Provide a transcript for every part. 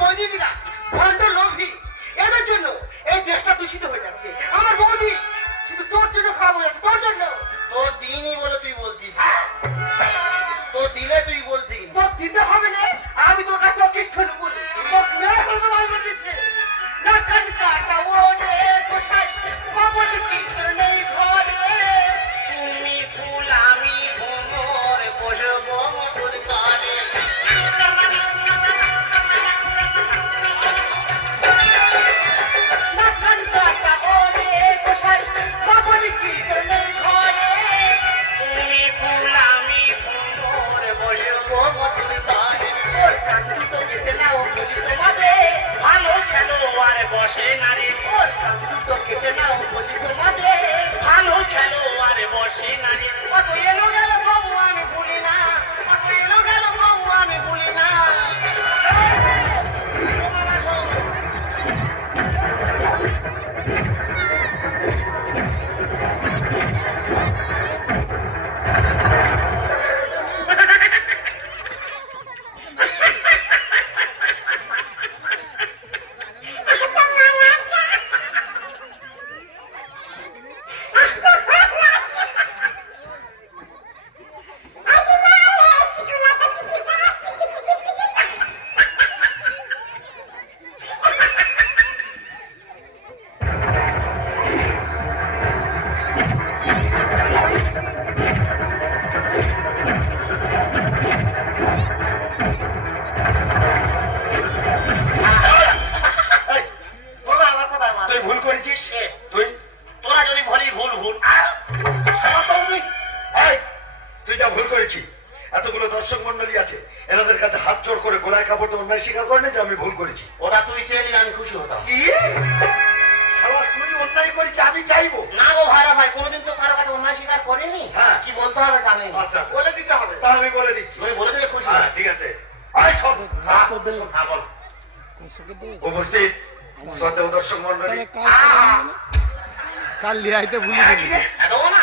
বৌদিরা গো মধুর তারে ওর কান্তি তো কেটে নাও বলি তোমাদের ভালো খেলোয়াড় বসে না রে ওর কান্তি তো কেটে নাও বলি তোমাদের ভালো খেলোয়াড় বসে না রে কত এলো গেল বাবু আমি ভুলি না কত এলো গেল বাবু আমি ভুলি না এতগুলো দর্শক মন্ডলী আছে এনাদের কাছে হাত জোড় করে গোলায় কাপড় তো অন্যায় স্বীকার করে যে আমি ভুল করেছি ওরা তুই চেয়ে দিলে আমি খুশি হতাম কি তুই অন্যায় করেছি আমি চাইবো না গো ভাইরা ভাই কোনোদিন তো কারো কাছে অন্যায় স্বীকার করেনি হ্যাঁ কি বলতে হবে জানি আচ্ছা বলে দিতে হবে তা আমি বলে দিচ্ছি তুমি বলে দিলে খুশি হ্যাঁ ঠিক আছে আয় সব বল উপস্থিত শ্রদ্ধেয় দর্শক মন্ডলী কাল লিয়াইতে ভুলি গেলি দেবো না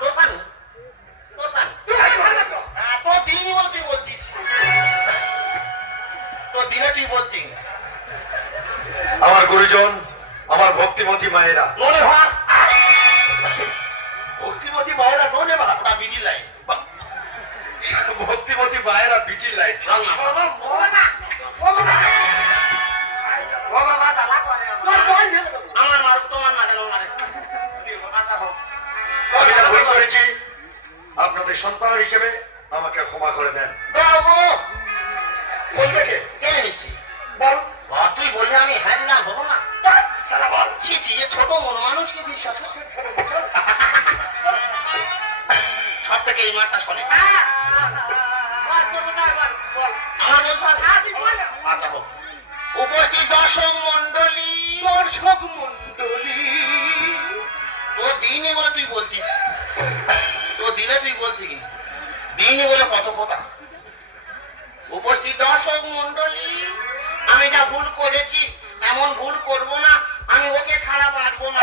তোর পানি তোর পানি তোর দিনই বল তুই বলছিস তোর দিনে তুই বলছিস আমার গুরুজন আমার ভক্তিমতী মায়েরা মনে হয় ভক্তিমতী মায়েরা ননে বা ওটা বিডি লাইন ভক্তিমতী মায়েরা বিটির লাইট আমার মার তোমার না কেন মারে আমি যা ভুল করেছি আপনাদের সন্তান হিসেবে আমাকে ক্ষমা করে দেন বলবে কে কে নিচ্ছি বল তুই বললে আমি হ্যাঁ দিলাম হবো না ছোট মন মানুষকে বিশ্বাস সব থেকে এই মারটা শোনে উপস্থিত দর্শক মন্ডলী তোর দিনই বলে তুই বলছিস তোর দিনে তুই বলছিস কিনা দিনই বলে কত কথা উপস্থিত দর্শক মন্ডলী আমি যা ভুল করেছি এমন ভুল করব না আমি ওকে খারাপ রাখবো না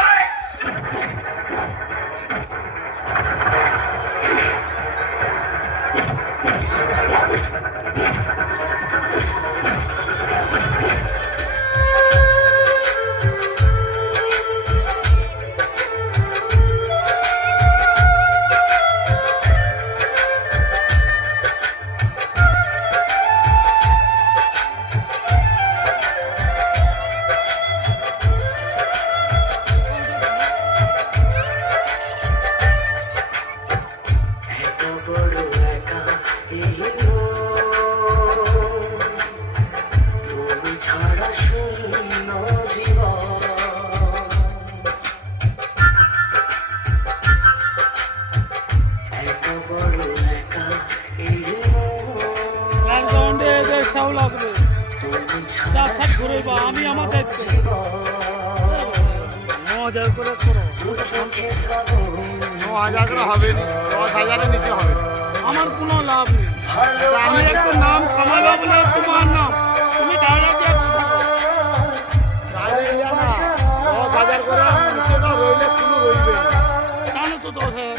লাগবে আমি আমার দায়িত্ব 9,000 করে করো 9,000 করে হবে 10,000 নিচে হবে আমার কোনো লাভ নেই আমি একটা নাম কামাবো বলে তোমার নাম তুমি ডাইরেক্ট 10,000 করে নিচে না রইলে কোনো রইবে তাহলে তো 10,000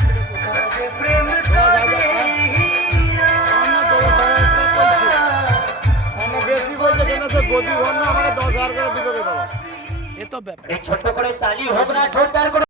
গদি ঘর না আমাকে 10,000 করে দিবে দাও এ তো ব্যাপার ছোট করে তালি হোক না ছোটদার